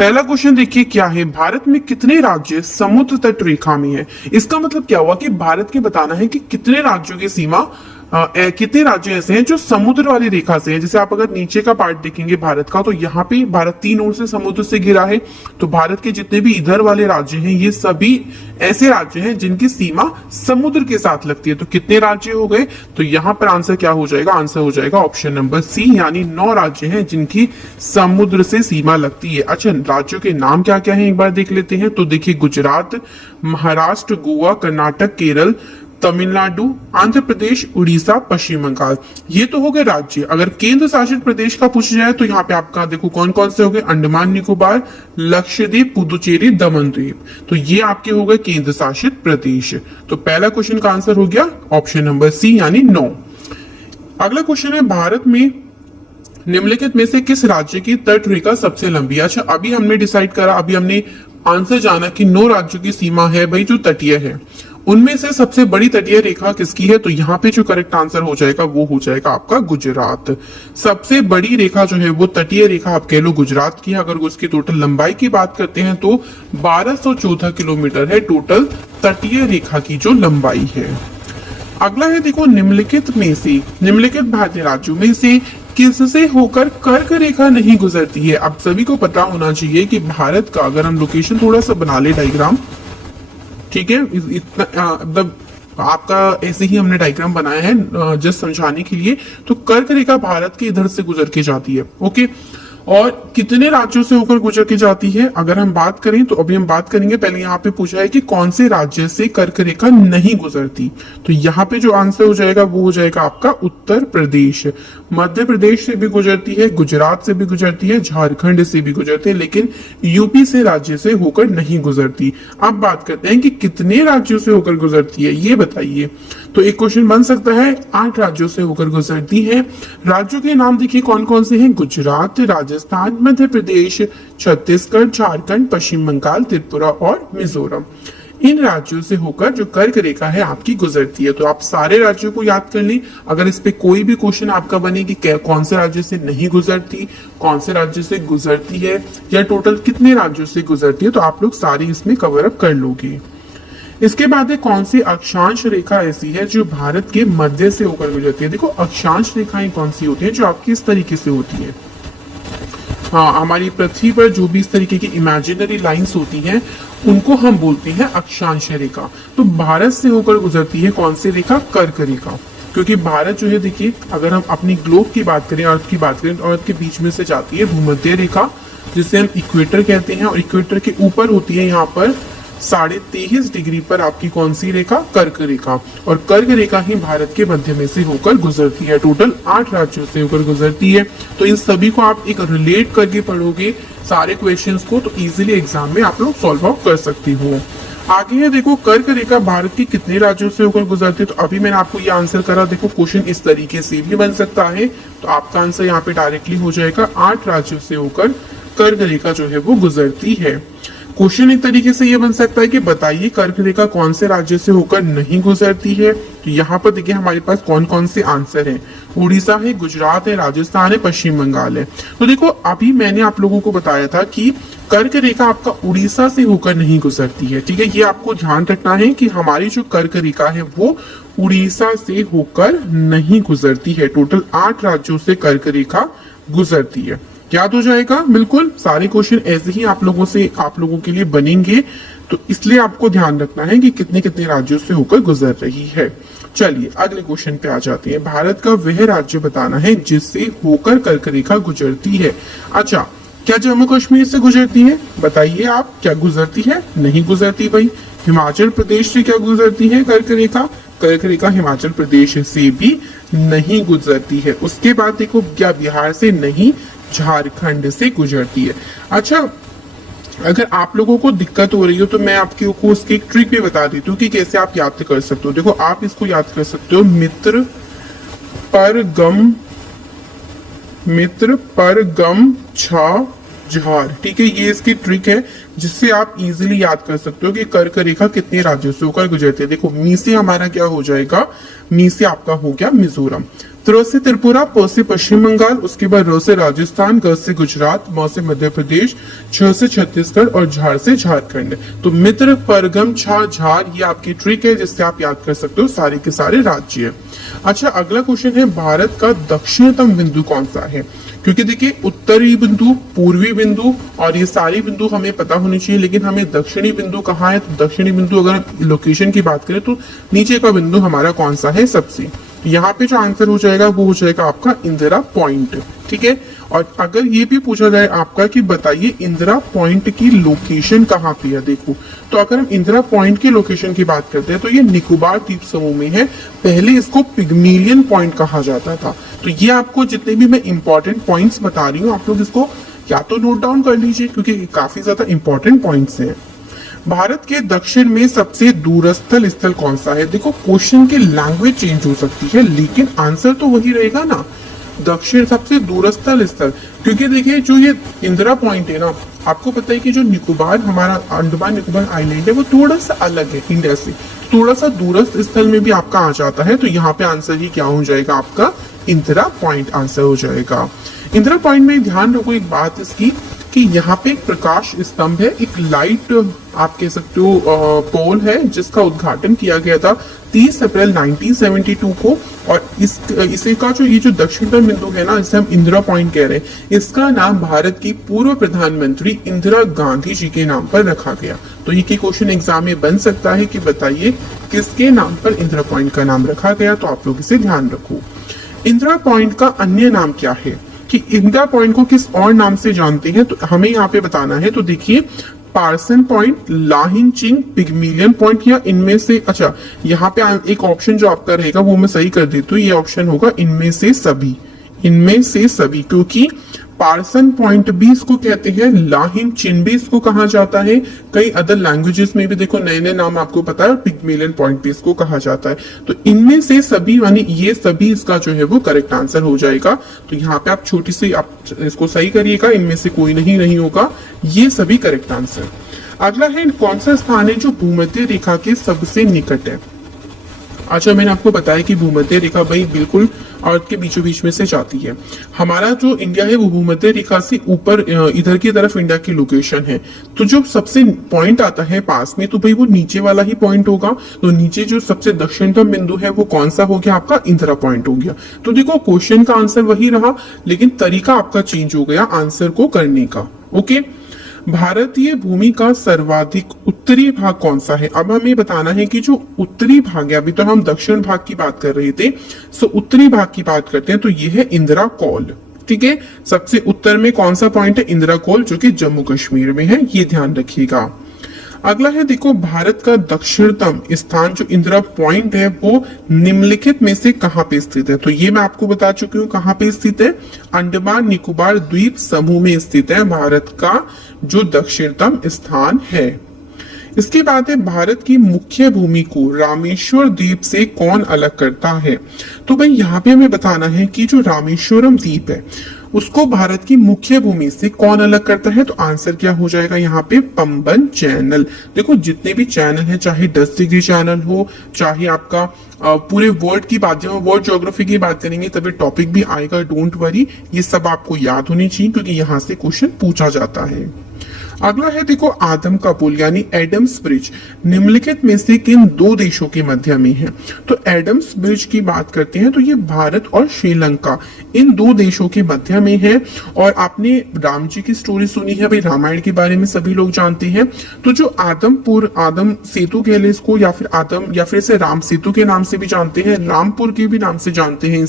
पहला क्वेश्चन देखिए क्या है, भारत में कितने राज्य समुद्र तट रेखा में है। इसका मतलब क्या हुआ कि भारत के बताना है कि कितने राज्यों की सीमा कितने राज्य ऐसे हैं जो समुद्र वाली रेखा से हैं। जैसे आप अगर नीचे का पार्ट देखेंगे भारत का, तो यहाँ पे भारत तीन ओर से समुद्र से घिरा है। तो भारत के जितने भी इधर वाले राज्य हैं ये सभी ऐसे राज्य हैं जिनकी सीमा समुद्र के साथ लगती है। तो कितने राज्य हो गए, तो यहाँ पर आंसर क्या हो जाएगा, आंसर हो जाएगा ऑप्शन नंबर सी, यानी 9 राज्य हैं जिनकी समुद्र से सीमा लगती है। अच्छा, राज्यों के नाम क्या क्या है एक बार देख लेते हैं। तो देखिए, गुजरात, महाराष्ट्र, गोवा, कर्नाटक, केरल, तमिलनाडु, आंध्र प्रदेश, उड़ीसा, पश्चिम बंगाल। ये तो हो गए राज्य। अगर केंद्र शासित प्रदेश का पूछा जाए तो यहाँ पे आपका देखो कौन कौन से हो गए, अंडमान निकोबार, लक्षद्वीप, पुदुचेरी, दमन द्वीप। तो ये आपके हो गए केंद्र शासित प्रदेश। तो पहला क्वेश्चन का आंसर हो गया ऑप्शन नंबर सी, यानी 9। अगला क्वेश्चन है, भारत में निम्नलिखित में से किस राज्य की तट रेखा सबसे लंबी है। अच्छा, अभी हमने डिसाइड करा, अभी हमने आंसर जाना कि 9 राज्यों की सीमा है भाई जो तटीय है। उनमें से सबसे बड़ी तटीय रेखा किसकी है, तो यहाँ पे जो करेक्ट आंसर हो जाएगा वो हो जाएगा आपका गुजरात। सबसे बड़ी रेखा जो है वो तटीय रेखा आप कह लो गुजरात की है। अगर उसकी टोटल लंबाई की बात करते हैं तो 1214 किलोमीटर है टोटल तटीय रेखा की जो लंबाई है। अगला है देखो, निम्नलिखित भारतीय राज्यों में से किससे होकर कर्क रेखा नहीं गुजरती है। अब सभी को पता होना चाहिए कि भारत का, अगर हम लोकेशन थोड़ा सा बना ले डायग्राम, ठीक है, इतना मतलब आपका ऐसे ही हमने डायग्राम बनाया है जस्ट समझाने के लिए। तो कर्क रेखा भारत के इधर से गुजर के जाती है, ओके। और कितने राज्यों से होकर गुजर के जाती है अगर हम बात करें, तो अभी हम बात करेंगे। पहले यहाँ पे पूछा है कि कौन से राज्य से कर्क रेखा नहीं गुजरती। तो यहाँ पे जो आंसर हो जाएगा वो हो जाएगा आपका उत्तर प्रदेश। मध्य प्रदेश से भी गुजरती है, गुजरात से भी गुजरती है, झारखंड से भी गुजरती है, लेकिन यूपी से राज्य से होकर नहीं गुजरती। अब बात करते हैं कि कितने राज्यों से होकर गुजरती है, ये बताइए। तो एक क्वेश्चन बन सकता है, 8 राज्यों से होकर गुजरती है। राज्यों के नाम देखिए कौन कौन से हैं, गुजरात, राजस्थान, मध्य प्रदेश, छत्तीसगढ़, झारखंड, पश्चिम बंगाल, त्रिपुरा और मिजोरम। इन राज्यों से होकर जो कर्क रेखा है आपकी गुजरती है। तो आप सारे राज्यों को याद कर लें। अगर इस पे कोई भी क्वेश्चन आपका बने कि कौन से राज्य से नहीं गुजरती, कौन से राज्य से गुजरती है, या टोटल कितने राज्यों से गुजरती है, तो आप लोग सारी इसमें कवर अप कर लोगे। इसके बाद कौन सी अक्षांश रेखा ऐसी है जो भारत के मध्य से होकर गुजरती है। देखो, अक्षांश रेखाएं कौन सी होती है जो आपकी इस तरीके से होती है। हाँ, हमारी पृथ्वी पर जो भी इस तरीके की इमेजिनरी लाइंस होती हैं उनको हम बोलते हैं अक्षांश रेखा। तो भारत से होकर गुजरती है कौन सी रेखा, कर्क रेखा। क्योंकि भारत जो है, देखिए अगर हम अपनी ग्लोब की बात करें, अर्थ की बात करें, तो अर्थ के बीच में से जाती है भूमध्य रेखा जिसे हम इक्वेटर कहते हैं, और इक्वेटर के ऊपर होती है यहाँ पर 23.5 डिग्री पर आपकी कौन सी रेखा, कर्क रेखा। और कर्क रेखा ही भारत के मध्य में से होकर गुजरती है। टोटल 8 राज्यों से होकर गुजरती है। तो इन सभी को आप एक रिलेट करके पढ़ोगे सारे क्वेश्चंस को, तो इजीली एग्जाम में आप लोग सॉल्व आउट कर सकती हो। आगे है देखो, कर्क रेखा भारत के कितने राज्यों से होकर गुजरती है। तो अभी मैंने आपको ये आंसर करा। देखो, क्वेश्चन इस तरीके से भी बन सकता है, तो आपका आंसर यहाँ पे डायरेक्टली हो जाएगा 8 राज्यों से होकर कर्क रेखा जो है वो गुजरती है। क्वेश्चन एक तरीके से ये बन सकता है कि बताइए कर्क रेखा कौन से राज्य से होकर नहीं गुजरती है। तो यहाँ पर देखिए हमारे पास कौन कौन से आंसर हैं। उड़ीसा है, गुजरात है, राजस्थान है, पश्चिम बंगाल है। तो देखो, अभी मैंने आप लोगों को बताया था कि कर्क रेखा आपका उड़ीसा से होकर नहीं गुजरती है, ठीक है। ये आपको ध्यान रखना है कि हमारी जो कर्क रेखा है वो उड़ीसा से होकर नहीं गुजरती है। टोटल 8 राज्यों से कर्क रेखा गुजरती है। याद हो जाएगा, बिल्कुल सारे क्वेश्चन ऐसे ही आप लोगों के लिए बनेंगे। तो इसलिए आपको ध्यान रखना है कि कितने कितने राज्यों से होकर गुजर रही है। चलिए अगले क्वेश्चन पे आ जाते हैं। भारत का वह राज्य बताना है जिससे होकर कर्क रेखा गुजरती है। अच्छा, क्या जम्मू कश्मीर से गुजरती है, बताइए आप, क्या गुजरती है, नहीं गुजरती भाई। हिमाचल प्रदेश से क्या गुजरती है कर्क रेखा, कर्क रेखा हिमाचल प्रदेश से भी नहीं गुजरती है। उसके बाद देखो, क्या बिहार से नहीं, झारखंड से गुजरती है। अच्छा, अगर आप लोगों को दिक्कत हो रही हो तो मैं आपको उसकी एक ट्रिक भी बता देती हूँ कि कैसे आप याद कर सकते हो। देखो, आप इसको याद कर सकते हो, मित्र पर गम छा झार, ठीक है। ये इसकी ट्रिक है जिससे आप इजीली याद कर सकते हो कि कर्क रेखा कितने राज्यों से होकर गुजरती है। देखो, मी से हमारा क्या हो जाएगा, मी से आपका हो गया मिजोरम, त्र से त्रिपुरा, प से पश्चिम बंगाल, उसके बाद र से राजस्थान, ग से गुजरात, म से मध्य प्रदेश, छ से छत्तीसगढ़ और झार से झारखंड। तो मित्र, परगम, छा, झार ये आपकी ट्रिक है जिससे आप याद कर सकते हो सारे के सारे राज्य। अच्छा, अगला क्वेश्चन है भारत का दक्षिणतम बिंदु कौन सा है? क्योंकि देखिए उत्तरी बिंदु, पूर्वी बिंदु और ये सारी बिंदु हमें पता होनी चाहिए, लेकिन हमें दक्षिणी बिंदु कहाँ है? तो दक्षिणी बिंदु अगर लोकेशन की बात करें तो नीचे का बिंदु हमारा कौन सा है? सबसे यहाँ पे जो आंसर हो जाएगा वो हो जाएगा आपका इंदिरा पॉइंट। ठीक है, और अगर ये भी पूछा जाए आपका कि बताइए इंदिरा पॉइंट की लोकेशन कहाँ पे है, देखो तो अगर हम इंदिरा पॉइंट की लोकेशन की बात करते हैं तो ये निकोबार द्वीप समूह में है। पहले इसको पिग्मेलियन पॉइंट कहा जाता था। तो ये आपको जितने भी मैं इंपॉर्टेंट पॉइंट्स बता रही हूँ आप लोग इसको या तो नोट डाउन कर लीजिए क्योंकि काफी ज्यादा इंपॉर्टेंट पॉइंट्स हैं। भारत के दक्षिण में सबसे दूरस्थ स्थल कौन सा है? देखो क्वेश्चन की लैंग्वेज चेंज हो सकती है लेकिन आंसर तो वही रहेगा ना, दक्षिण सबसे दूरस्थ स्थल। क्योंकि देखिए जो ये इंदिरा पॉइंट है ना, आपको पता है कि जो निकोबार हमारा अंडमान निकोबार आइलैंड है वो थोड़ा सा अलग है इंडिया से, थोड़ा सा दूरस्थ स्थल में भी आपका आ जाता है। तो यहाँ पे आंसर ही क्या हो जाएगा आपका? इंदिरा पॉइंट आंसर हो जाएगा। इंदिरा पॉइंट में ध्यान रखो एक बात इसकी कि यहाँ पे एक प्रकाश स्तंभ है, एक लाइट आप कह सकते हो पोल है जिसका उद्घाटन किया गया था 30 अप्रैल 1972 को। और इसे का जो ये जो दक्षिणतम बिंदु है ना, इसे हम इंदिरा पॉइंट कह रहे हैं, इसका नाम भारत की पूर्व प्रधानमंत्री इंदिरा गांधी जी के नाम पर रखा गया। तो ये क्वेश्चन एग्जाम में बन सकता है कि बताइए किसके नाम पर इंदिरा पॉइंट का नाम रखा गया। तो आप लोग इसे ध्यान रखो। इंदिरा पॉइंट का अन्य नाम क्या है? कि इंदिरा पॉइंट को किस और नाम से जानते हैं तो हमें यहाँ पे बताना है। तो देखिए पार्सन पॉइंट, लाहिंग चिंग, पिग्मेलियन पॉइंट या इनमें से, अच्छा यहाँ पे एक ऑप्शन जो आपका रहेगा वो मैं सही कर देती हूँ, ये ऑप्शन होगा इनमें से सभी, इनमें से सभी। क्योंकि पार्सन पॉइंट भी इसको कहते हैं, लाहिंग चिन भी इसको कहा जाता है, कई अदर लैंग्वेजेस में भी देखो नए नए नाम आपको पता है, पिग्मेलियन पॉइंट भी इसको कहा जाता है। तो इनमें से सभी यानी ये सभी इसका जो है वो करेक्ट आंसर हो जाएगा। तो यहाँ पे आप छोटी सी आप इसको सही करिएगा, इनमें से कोई नहीं होगा, ये सभी करेक्ट आंसर। अगला है कौन सा स्थान है जो भूमध्य रेखा के सबसे निकट है? अच्छा, मैंने आपको बताया कि भूमध्य रेखा भाई बिल्कुल अर्थ के बीचों बीच में से जाती है। हमारा जो इंडिया है वो भूमध्य रेखा से ऊपर इधर की तरफ इंडिया की लोकेशन है। तो जो सबसे पॉइंट आता है पास में तो भाई वो नीचे वाला ही पॉइंट होगा। तो नीचे जो सबसे दक्षिणतम बिंदु है वो कौन सा हो गया? आपका इंदिरा पॉइंट हो गया। तो देखो क्वेश्चन का आंसर वही रहा लेकिन तरीका आपका चेंज हो गया आंसर को करने का। ओके, भारतीय भूमि का सर्वाधिक उत्तरी भाग कौन सा है? अब हमें बताना है कि जो उत्तरी भाग है, अभी तो हम दक्षिण भाग की बात कर रहे थे, सो उत्तरी भाग की बात करते हैं तो ये है इंदिरा कौल। ठीक है, सबसे उत्तर में कौन सा पॉइंट है? इंदिरा कौल, जो कि जम्मू कश्मीर में है, ये ध्यान रखिएगा। अगला है देखो भारत का दक्षिणतम स्थान जो इंदिरा पॉइंट है वो निम्नलिखित में से कहां पे स्थित है? तो ये मैं आपको बता चुकी हूँ कहां पे स्थित है, अंडमान निकोबार द्वीप समूह में स्थित है भारत का जो दक्षिणतम स्थान है। इसके बाद है भारत की मुख्य भूमि को रामेश्वर द्वीप से कौन अलग करता है? तो भाई यहाँ पे हमें बताना है कि जो रामेश्वरम द्वीप है उसको भारत की मुख्य भूमि से कौन अलग करता है? तो आंसर क्या हो जाएगा यहाँ पे? पंबन चैनल। देखो जितने भी चैनल है, चाहे 10 डिग्री चैनल हो, चाहे आपका पूरे वर्ल्ड की बात, जब वर्ल्ड ज्योग्राफी की बात करेंगे तभी टॉपिक भी आएगा, डोंट वरी, ये सब आपको याद होनी चाहिए क्योंकि यहाँ से क्वेश्चन पूछा जाता है। अगला है देखो आदम का पुल यानी एडम्स ब्रिज निम्नलिखित में से किन दो देशों के मध्य में है? तो एडम्स ब्रिज की बात करते हैं तो ये भारत और श्रीलंका इन दो देशों के मध्य में है। और आपने राम जी की स्टोरी सुनी है भाई, रामायण के बारे में सभी लोग जानते हैं। तो जो आदम सेतु कह ले इसको, या फिर आदम या फिर इसे राम सेतु के नाम से भी जानते हैं, रामपुर के भी नाम से जानते हैं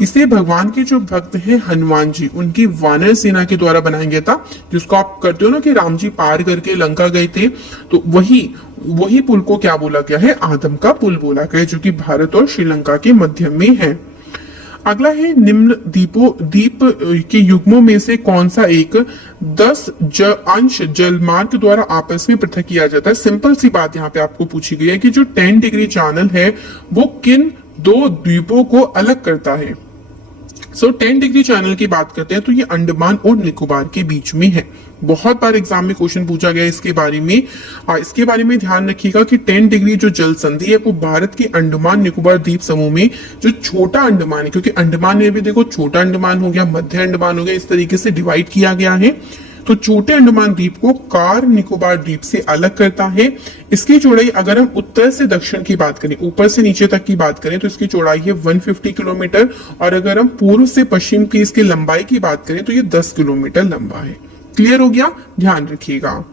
इसे भगवान के जो भक्त हैं हनुमान जी, उनकी वानर सेना के द्वारा बनाया गया था, जिसको आप करते हो ना कि राम जी पार करके लंका गए थे, तो वही पुल को क्या बोला गया है? आदम का पुल बोला गया, जो कि भारत और श्रीलंका के मध्य में है। अगला है निम्न द्वीप के युग्मों में से कौन सा एक 10 अंश जलमार्ग द्वारा आपस में पृथक किया जाता है? सिंपल सी बात यहाँ पे आपको पूछी गई है कि जो 10 डिग्री चैनल है वो किन दो द्वीपों को अलग करता है? 10 डिग्री चैनल की बात करते हैं तो ये अंडमान और निकोबार के बीच में है। बहुत बार एग्जाम में क्वेश्चन पूछा गया इसके बारे में। इसके बारे में ध्यान रखिएगा कि 10 डिग्री जो जल संधि है वो भारत के अंडमान निकोबार द्वीप समूह में जो छोटा अंडमान है, क्योंकि अंडमान में भी देखो छोटा अंडमान हो गया, मध्य अंडमान हो गया, इस तरीके से डिवाइड किया गया है। तो छोटे अंडमान द्वीप को कार निकोबार द्वीप से अलग करता है। इसकी चौड़ाई अगर हम उत्तर से दक्षिण की बात करें, ऊपर से नीचे तक की बात करें तो इसकी चौड़ाई है 150 किलोमीटर, और अगर हम पूर्व से पश्चिम की इसकी लंबाई की बात करें तो ये 10 किलोमीटर लंबा है। क्लियर हो गया, ध्यान रखिएगा।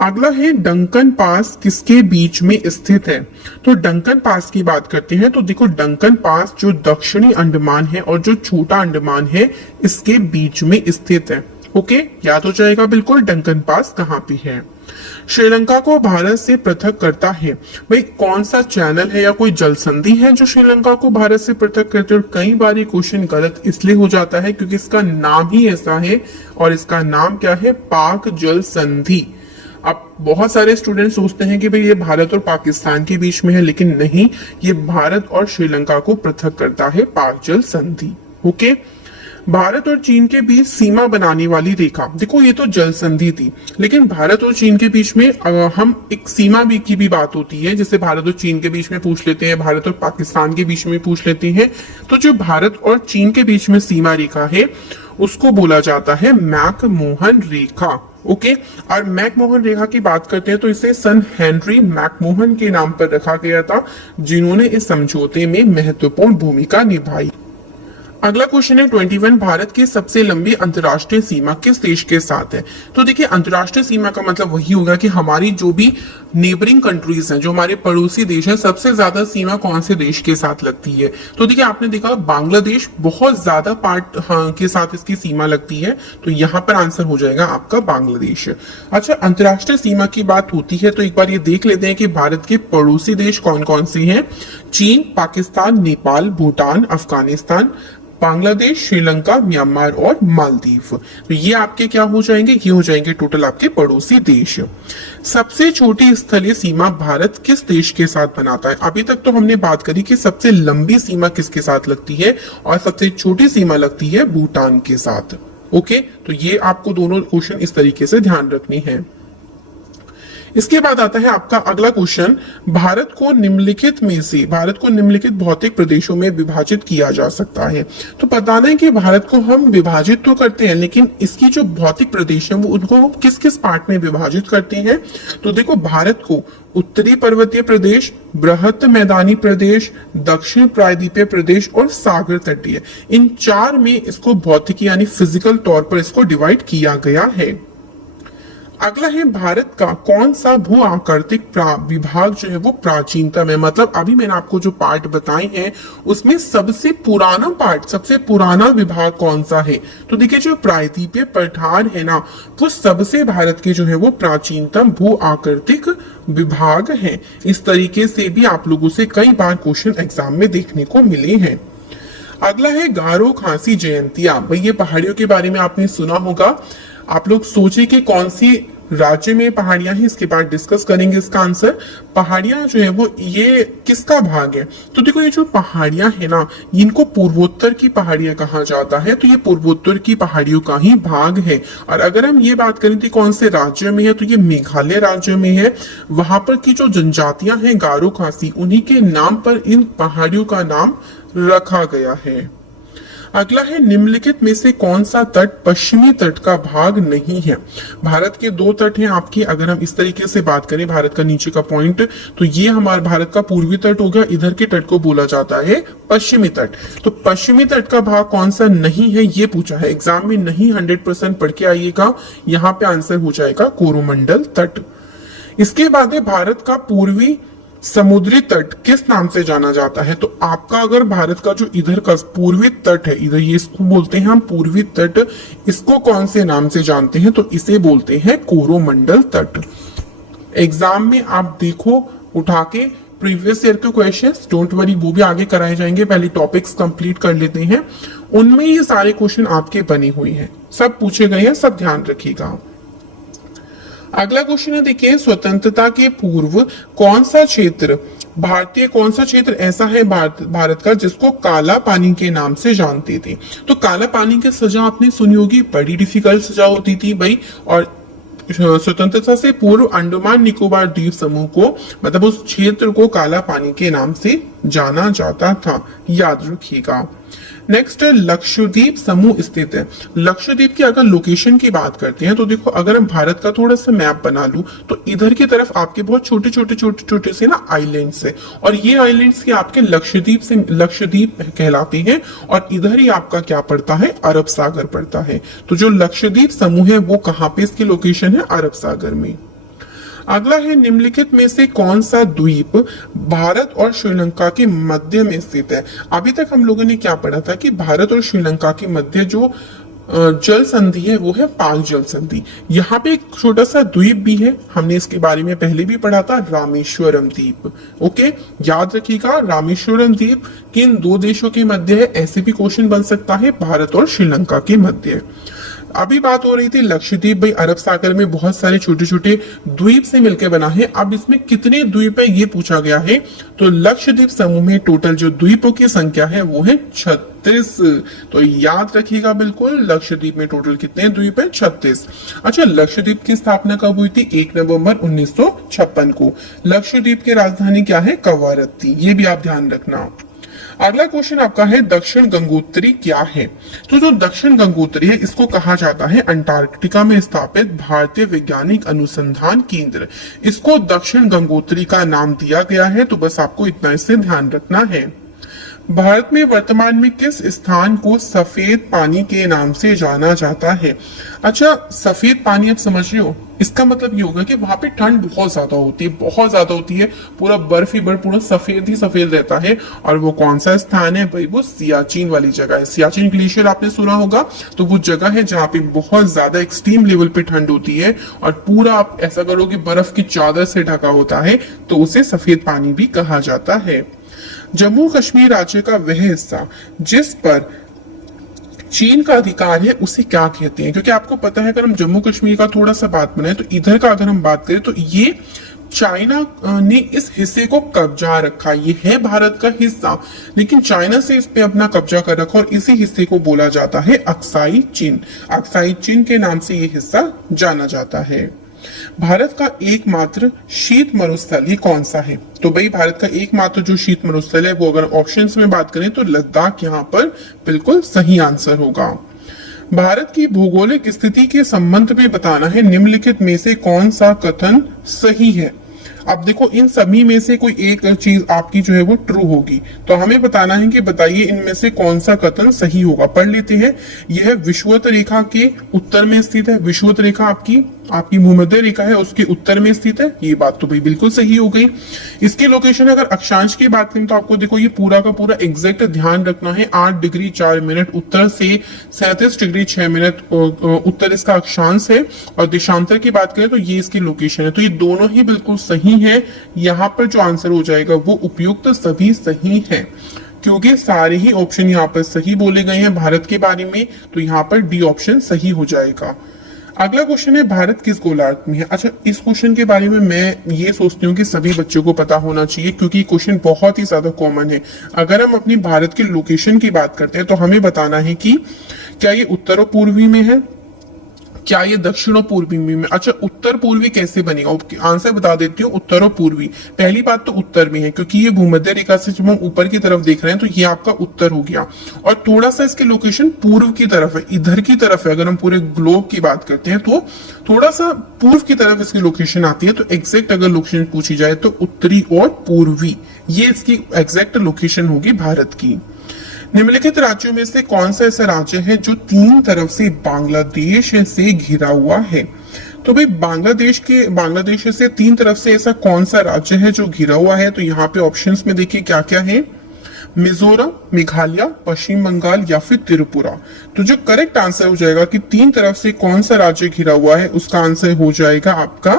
अगला है डंकन पास किसके बीच में स्थित है। तो डंकन पास की बात करते हैं तो देखो डंकन पास जो दक्षिणी अंडमान है और जो छोटा अंडमान है इसके बीच में स्थित है। ओके, याद हो जाएगा बिल्कुल डंकन पास कहाँ पे है। श्रीलंका को भारत से पृथक करता है, भाई कौन सा चैनल है या कोई जल संधि है जो श्रीलंका को भारत से पृथक करते हैं। और कई बार ये क्वेश्चन गलत इसलिए हो जाता है क्योंकि इसका नाम ही ऐसा है, और इसका नाम क्या है, पाक जल संधि। अब बहुत सारे स्टूडेंट सोचते हैं कि भाई ये भारत और पाकिस्तान के बीच में है, लेकिन नहीं, ये भारत और श्रीलंका को पृथक करता है पाक जल संधि। ओके, भारत और चीन के बीच सीमा बनाने वाली रेखा, देखो ये तो जल संधि थी, लेकिन भारत और चीन के बीच में हम एक सीमा भी की भी बात होती है, जैसे भारत और चीन के बीच में पूछ लेते हैं, भारत और पाकिस्तान के बीच में पूछ लेते हैं। तो जो भारत और चीन के बीच में सीमा रेखा है उसको बोला जाता है मैकमोहन रेखा। ओके, और मैकमोहन रेखा की बात करते हैं तो इसे सन हेनरी मैकमोहन के नाम पर रखा गया था, जिन्होंने इस समझौते में महत्वपूर्ण भूमिका निभाई। अगला क्वेश्चन है 21, भारत की सबसे लंबी अंतर्राष्ट्रीय सीमा किस देश के साथ है। तो देखिए अंतर्राष्ट्रीय सीमा का मतलब वही होगा कि हमारी जो भी नेबरिंग कंट्रीज हैं, जो हमारे पड़ोसी देश हैं, सबसे ज्यादा सीमा कौन से देश के साथ लगती है। तो देखिए आपने देखा बांग्लादेश बहुत ज्यादा पार्ट के साथ इसकी सीमा लगती है, तो यहाँ पर आंसर हो जाएगा आपका बांग्लादेश। अच्छा, अंतर्राष्ट्रीय सीमा की बात होती है तो एक बार ये देख लेते हैं कि भारत के पड़ोसी देश कौन कौन से हैं। चीन, पाकिस्तान, नेपाल, भूटान, अफगानिस्तान, बांग्लादेश, श्रीलंका, म्यांमार और मालदीव। तो ये आपके क्या हो जाएंगे, ये हो जाएंगे टोटल आपके पड़ोसी देश। सबसे छोटी स्थलीय सीमा भारत किस देश के साथ बनाता है। अभी तक तो हमने बात करी कि सबसे लंबी सीमा किसके साथ लगती है, और सबसे छोटी सीमा लगती है भूटान के साथ। ओके, तो ये आपको दोनों क्वेश्चन इस तरीके से ध्यान रखनी है। इसके बाद आता है आपका अगला क्वेश्चन, भारत को निम्नलिखित भौतिक प्रदेशों में विभाजित किया जा सकता है। तो बताना है कि भारत को हम विभाजित तो करते हैं, लेकिन इसकी जो भौतिक प्रदेश है वो उनको किस किस पार्ट में विभाजित करते हैं। तो देखो भारत को उत्तरी पर्वतीय प्रदेश, बृहत मैदानी प्रदेश, दक्षिण प्रायद्वीपीय प्रदेश और सागर तटीय, इन चार में इसको भौतिकी यानी फिजिकल तौर पर इसको डिवाइड किया गया है। अगला है भारत का कौन सा भू आकृतिक विभाग जो है वो प्राचीनतम है। मतलब अभी मैंने आपको जो पार्ट बताए हैं उसमें सबसे पुराना विभाग कौन सा है। तो देखिए जो प्रायद्वीपीय पठार है ना, वो सबसे भारत के जो है वो प्राचीनतम भू आकृतिक विभाग है। इस तरीके से भी आप लोगों से कई बार क्वेश्चन एग्जाम में देखने को मिले हैं। अगला है गारो खासी जयंतिया। भाई ये पहाड़ियों के बारे में आपने सुना होगा। आप लोग सोचे कि कौन सी राज्य में पहाड़ियां हैं, इसके बाद डिस्कस करेंगे इसका आंसर। पहाड़ियां जो है वो ये किसका भाग है। तो देखो ये जो पहाड़ियां है ना, इनको पूर्वोत्तर की पहाड़ियां कहा जाता है, तो ये पूर्वोत्तर की पहाड़ियों का ही भाग है। और अगर हम ये बात करें तो कौन से राज्य में है, तो ये मेघालय राज्य में है। वहां पर की जो जनजातियां हैं गारो खासी, उन्हीं के नाम पर इन पहाड़ियों का नाम रखा गया है। अगला है निम्नलिखित में से कौन सा तट पश्चिमी तट का भाग नहीं है। भारत के दो तट हैं आपके। अगर हम इस तरीके से बात करें भारत का नीचे का पॉइंट, तो ये हमारा भारत का पूर्वी तट हो गया, इधर के तट को बोला जाता है पश्चिमी तट। तो पश्चिमी तट का भाग कौन सा नहीं है ये पूछा है एग्जाम में, नहीं 100% पढ़ के आइएगा। यहाँ पे आंसर हो जाएगा कोरोमंडल तट। इसके बाद है भारत का पूर्वी समुद्री तट किस नाम से जाना जाता है। तो आपका अगर भारत का जो इधर का पूर्वी तट है, इधर ये इसको बोलते हैं हम पूर्वी तट, इसको कौन से नाम से जानते हैं, तो इसे बोलते हैं कोरोमंडल तट। एग्जाम में आप देखो उठा के प्रीवियस ईयर के क्वेश्चंस, डोंट वरी वो भी आगे कराए जाएंगे, पहले टॉपिक्स कंप्लीट कर लेते हैं। उनमें ये सारे क्वेश्चन आपके बने हुए हैं, सब पूछे गए हैं, सब ध्यान रखिएगा। अगला क्वेश्चन है देखिए, स्वतंत्रता के पूर्व कौन सा क्षेत्र भारतीय कौन सा क्षेत्र ऐसा है भारत का जिसको काला पानी के नाम से जानते थे? तो काला पानी की सजा आपने सुनी होगी, बड़ी डिफिकल्ट सजा होती थी भाई। और स्वतंत्रता से पूर्व अंडमान निकोबार द्वीप समूह को, मतलब उस क्षेत्र को काला पानी के नाम से जाना जाता था, याद रखिएगा। नेक्स्ट है लक्षद्वीप समूह स्थित है। लक्षद्वीप की अगर लोकेशन की बात करते हैं तो देखो, अगर हम भारत का थोड़ा सा मैप बना लूं तो इधर की तरफ आपके बहुत छोटे छोटे छोटे छोटे से ना आइलैंड्स है, और ये आइलैंड्स के आपके लक्षद्वीप कहलाते हैं। और इधर ही आपका क्या पड़ता है, अरब सागर पड़ता है। तो जो लक्षद्वीप समूह है वो कहाँ पे इसकी लोकेशन है, अरब सागर में। अगला है निम्नलिखित में से कौन सा द्वीप भारत और श्रीलंका के मध्य में स्थित है? अभी तक हम लोगों ने क्या पढ़ा था कि भारत और श्रीलंका के मध्य जो जल संधि है वो है पाक जल संधि। यहाँ पे एक छोटा सा द्वीप भी है, हमने इसके बारे में पहले भी पढ़ा था, रामेश्वरम द्वीप। ओके, याद रखिएगा रामेश्वरम द्वीप किन दो देशों के मध्य है, ऐसे भी क्वेश्चन बन सकता है, भारत और श्रीलंका के मध्य। अभी बात हो रही थी लक्षद्वीप, भाई अरब सागर में बहुत सारे छोटे छोटे द्वीप से मिलकर बना है। अब इसमें कितने द्वीप है ये पूछा गया है। तो लक्षद्वीप समूह में टोटल जो द्वीपों की संख्या है वो है 36। तो याद रखिएगा बिल्कुल, लक्षद्वीप में टोटल कितने द्वीप है, 36। अच्छा, लक्षद्वीप की स्थापना कब हुई थी? 1 नवंबर 1956 को। लक्षद्वीप की राजधानी क्या है, कवारत थी, ये भी आप ध्यान रखना। अगला क्वेश्चन आपका है दक्षिण गंगोत्री क्या है? तो जो दक्षिण गंगोत्री है इसको कहा जाता है अंटार्कटिका में स्थापित भारतीय वैज्ञानिक अनुसंधान केंद्र। इसको दक्षिण गंगोत्री का नाम दिया गया है, तो बस आपको इतना इससे ध्यान रखना है। भारत में वर्तमान में किस स्थान को सफेद पानी के नाम से जाना जाता है? अच्छा, सफेद पानी आप समझ रहे हो, इसका मतलब ये होगा कि वहां पे ठंड बहुत ज्यादा होती है, बहुत ज्यादा होती है, पूरा बर्फ ही बर्फ, पूरा सफेद ही सफेद रहता है। और वो कौन सा स्थान है भाई, वो सियाचिन वाली जगह है। सियाचिन ग्लेशियर आपने सुना होगा, तो वो जगह है जहाँ पे बहुत ज्यादा एक्सट्रीम लेवल पे ठंड होती है और पूरा आप ऐसा करो कि बर्फ की चादर से ढका होता है, तो उसे सफेद पानी भी कहा जाता है। जम्मू कश्मीर राज्य का वह हिस्सा जिस पर चीन का अधिकार है उसे क्या कहते हैं? क्योंकि आपको पता है, अगर हम जम्मू कश्मीर का थोड़ा सा बात बनाए तो इधर का अगर हम बात करें तो ये चाइना ने इस हिस्से को कब्जा रखा। ये है भारत का हिस्सा, लेकिन चाइना से इस पे अपना कब्जा कर रखा और इसी हिस्से को बोला जाता है अक्साई चीन। अक्साई चीन के नाम से ये हिस्सा जाना जाता है। भारत का एकमात्र शीत मरुस्थल ये कौन सा है? तो भाई भारत का एकमात्र जो शीत मरुस्थल है वो अगर ऑप्शंस में बात करें तो लद्दाख यहाँ पर बिल्कुल सही आंसर होगा। भारत की भौगोलिक स्थिति के संबंध में बताना है, निम्नलिखित में से कौन सा कथन सही है? अब देखो, इन सभी में से कोई एक चीज आपकी जो है वो ट्रू होगी, तो हमें बताना है कि बताइए इनमें से कौन सा कथन सही होगा। पढ़ लेते हैं। यह विषुवत रेखा के उत्तर में स्थित है। विषुवत रेखा आपकी भूमध्य रेखा है, उसके उत्तर में स्थित है। ये बात तो भाई बिल्कुल सही हो गई। इसकी लोकेशन अगर अक्षांश की बात करें तो आपको देखो ये पूरा का पूरा एग्जैक्ट ध्यान रखना है। 8 डिग्री 4 मिनट उत्तर से 37 डिग्री 6 मिनट उत्तर इसका अक्षांश है। और देशांतर की बात करें तो ये इसकी लोकेशन है। तो ये दोनों ही बिल्कुल सही है। यहाँ पर जो आंसर हो जाएगा वो उपयुक्त सभी सही है, क्योंकि सारे ही ऑप्शन यहाँ पर सही बोले गए हैं भारत के बारे में। तो यहाँ पर डी ऑप्शन सही हो जाएगा। अगला क्वेश्चन है भारत किस गोलार्ध में है? अच्छा, इस क्वेश्चन के बारे में मैं ये सोचती हूँ कि सभी बच्चों को पता होना चाहिए, क्योंकि क्वेश्चन बहुत ही ज्यादा कॉमन है। अगर हम अपनी भारत के लोकेशन की बात करते हैं तो हमें बताना है कि क्या ये उत्तर और पूर्वी में है, क्या ये दक्षिण और पूर्वी में? अच्छा, उत्तर पूर्वी कैसे बनेगा? आंसर बता देती हूँ, उत्तर और पूर्वी। पहली बात तो उत्तर में है, क्योंकि ये भूमध्य रेखा से जब हम ऊपर की तरफ देख रहे हैं तो ये आपका उत्तर हो गया। और थोड़ा सा इसकी लोकेशन पूर्व की तरफ है, इधर की तरफ है। अगर हम पूरे ग्लोब की बात करते हैं तो थोड़ा सा पूर्व की तरफ इसकी लोकेशन आती है। तो एग्जैक्ट अगर लोकेशन पूछी जाए तो उत्तरी और पूर्वी, ये इसकी एग्जैक्ट लोकेशन होगी भारत की। निम्नलिखित राज्यों में से कौन सा ऐसा राज्य है जो 3 तरफ से बांग्लादेश से घिरा हुआ है? तो भाई बांग्लादेश से 3 तरफ से ऐसा कौन सा राज्य है जो घिरा हुआ है? तो यहाँ पे ऑप्शंस में देखिए क्या क्या है। मिजोरम, मेघालय, पश्चिम बंगाल या फिर त्रिपुरा। तो जो करेक्ट आंसर हो जाएगा कि 3 तरफ से कौन सा राज्य घिरा हुआ है, उसका आंसर हो जाएगा आपका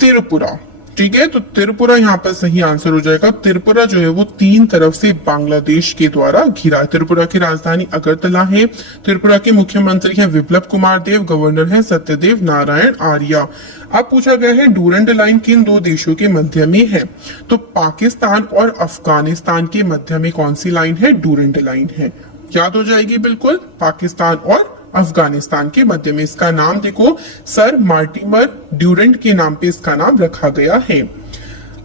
त्रिपुरा। ठीक है, तो त्रिपुरा यहाँ पर सही आंसर हो जाएगा। त्रिपुरा जो है वो 3 तरफ से बांग्लादेश के द्वारा घिरा है। त्रिपुरा की राजधानी अगरतला है। त्रिपुरा के मुख्यमंत्री हैं विप्लव कुमार देव, गवर्नर हैं सत्यदेव नारायण आर्य। अब पूछा गया है डूरंड लाइन किन 2 देशों के मध्य में है? तो पाकिस्तान और अफगानिस्तान के मध्य में कौन सी लाइन है? डूरंड लाइन है। याद हो जाएगी बिल्कुल, पाकिस्तान और अफगानिस्तान के मध्य में। इसका नाम देखो, सर मार्टिमर ड्यूरेंट के नाम पे इसका नाम रखा गया है।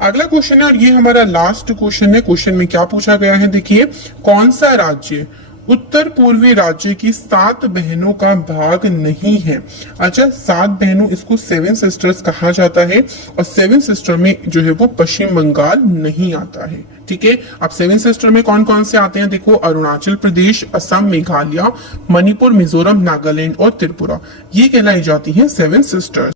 अगला क्वेश्चन है और ये हमारा लास्ट क्वेश्चन है। क्वेश्चन में क्या पूछा गया है देखिए, कौन सा राज्य उत्तर पूर्वी राज्य की 7 बहनों का भाग नहीं है? अच्छा, 7 बहनों, इसको 7 सिस्टर्स कहा जाता है और 7 सिस्टर में जो है वो पश्चिम बंगाल नहीं आता है। ठीक है, अब 7 सिस्टर में कौन कौन से आते हैं देखो, अरुणाचल प्रदेश, असम, मेघालय, मणिपुर, मिजोरम, नागालैंड और त्रिपुरा। ये कहलाई जाती हैं 7 सिस्टर्स।